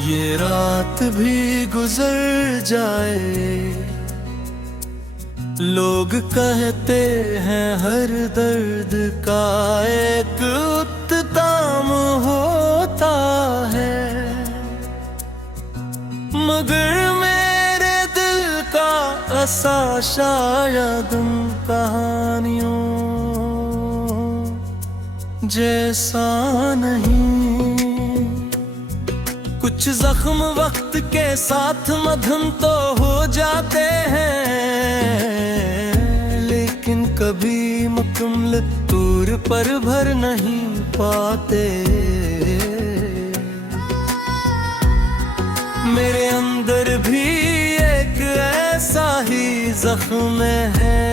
ये रात भी गुजर जाए, लोग कहते हैं हर दर्द का एक उत्ताम होता है, मगर मेरे दिल का ऐसा शायद उन कहानियों जैसा नहीं। कुछ जख्म वक्त के साथ मधुम तो हो जाते हैं, लेकिन कभी मुकम्मल तूर पर भर नहीं पाते। मेरे अंदर भी एक ऐसा ही जख्म है,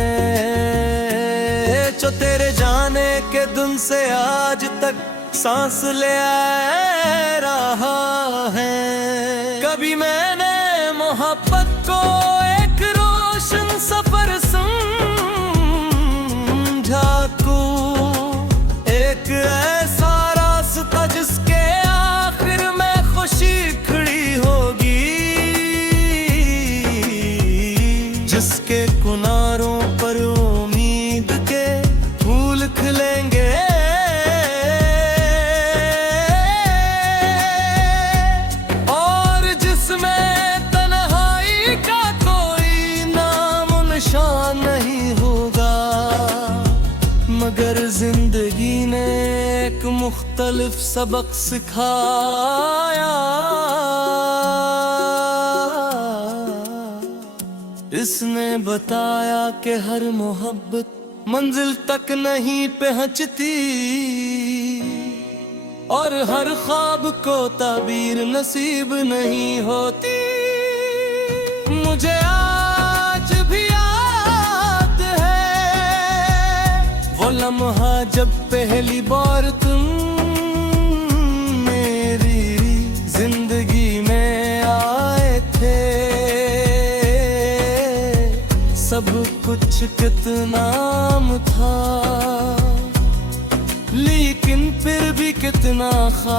जो तेरे जाने के दिन से आज तक सांस ले रहा है। कभी मैंने मोहब्बत को एक रोशन सफर समझा, तू एक ऐसा रास्ता जिसके आखिर में खुशी खड़ी होगी, जिसके किनारों पर उम्मीद के फूल खिलेंगे, नहीं होगा। मगर जिंदगी ने एक मुख्तलिफ सबक सिखाया, इसने बताया कि हर मोहब्बत मंजिल तक नहीं पहुंचती, और हर ख्वाब को ताबीर नसीब नहीं होती। मुझे लम्हा जब पहली बार तुम मेरी जिंदगी में आए थे, सब कुछ कितना आम था, लेकिन फिर भी कितना खास।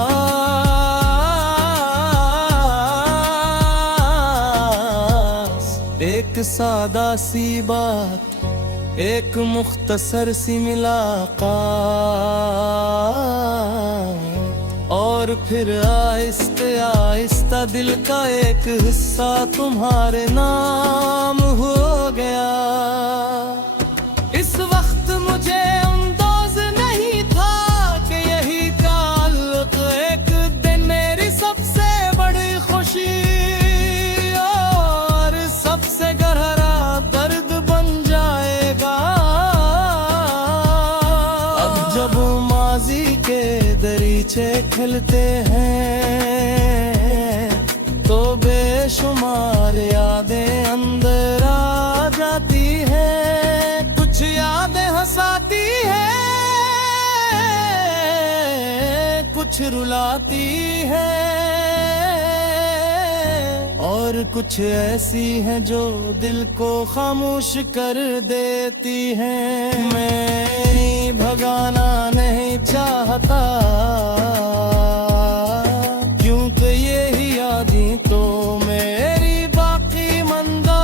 एक सादा सी बात, एक मुख्तसर सी मुलाकात, और फिर आहिस्ते आहिस्ता दिल का एक हिस्सा तुम्हारे नाम हो गया। इस वक्त मुझे अंदाज नहीं था कि यही ताल्लुक एक दिन मेरी सबसे बड़ी खुशी और सबसे गहरा दर्द बन जाएगा। अब जब माजी के दरीचे खिलते हैं, तो बेशुमार यादें अंदर आ जाती हैं। कुछ यादें हंसाती हैं, कुछ रुलाती हैं, और कुछ ऐसी हैं जो दिल को खामोश कर देती हैं। मैं भगाना नहीं चाहता, क्योंकि यही यादें तो मेरी बाकी मंदा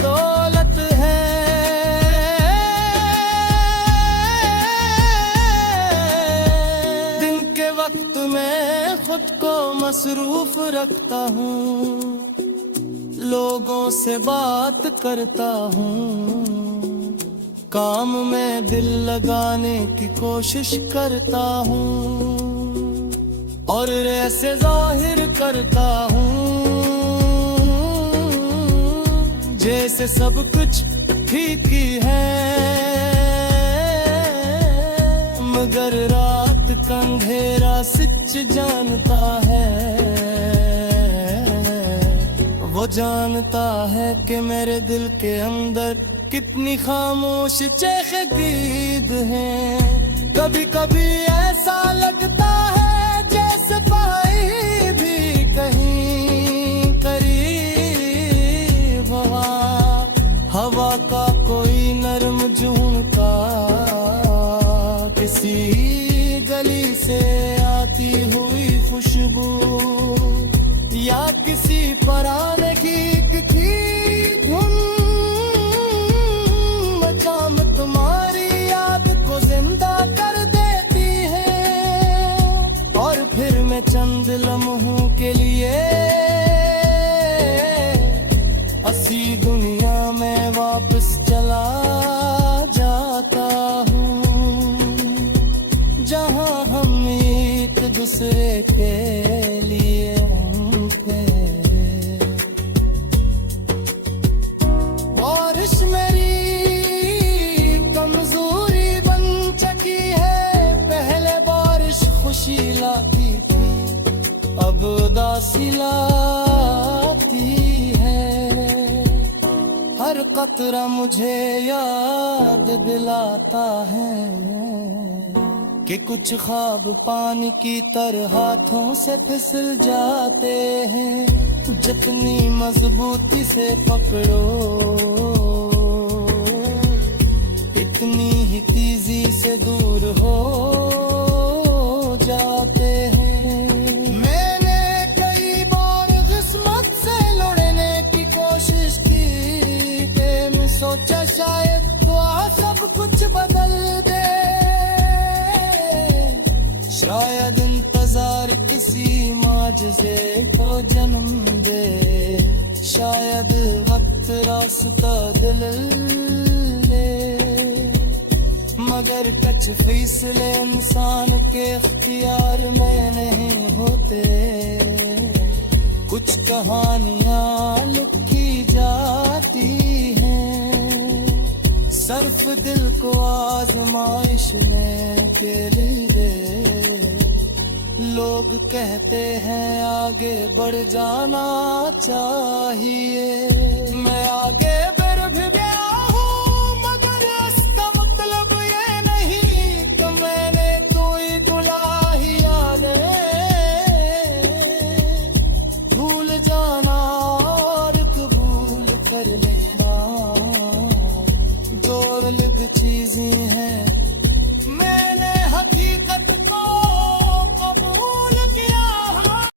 दौलत है। दिन के वक्त में खुद को मसरूफ रखता हूँ, लोगों से बात करता हूँ, काम में दिल लगाने की कोशिश करता हूँ, और ऐसे जाहिर करता हूँ जैसे सब कुछ ठीक ही है। मगर रात का अंधेरा सच जानता है, वो जानता है कि मेरे दिल के अंदर कितनी खामोश चहकीद है। कभी कभी ऐसा लगता है जैसे पाई भी कहीं करीब हवा का कोई नरम झोंका, किसी गली से आती हुई खुशबू, या किसी पराने गीत की धुन, मचाम तुम्हारी याद को जिंदा कर देती है। और फिर मैं चंद लम्हों के लिए हंसी दुनिया में वापस चला जाता हूँ, जहाँ हम एक दूसरे के लिए थे। बारिश मेरी कमजोरी बन चुकी है, पहले बारिश खुशी लाती थी, अब उदासी लाती है। हर कतरा मुझे याद दिलाता है कि कुछ ख्वाब पानी की तरह हाथों से फिसल जाते हैं, जितनी मजबूती से पकड़ो इतनी ही तेजी से दूर हो जाते हैं। मैंने कई बार किस्मत से लड़ने की कोशिश की, सोचा शायद तो सब कुछ बदल दे, शायद इंतजार किसी माजज़े को जन्म दे, शायद वक्त रास्ता दिल ले। मगर कुछ फैसले इंसान के इख्तियार में नहीं होते, कुछ कहानियां लिखी जाती हैं, सिर्फ दिल को आजमाइश में अकेले दे। लोग कहते हैं आगे बढ़ जाना चाहिए, मैं आगे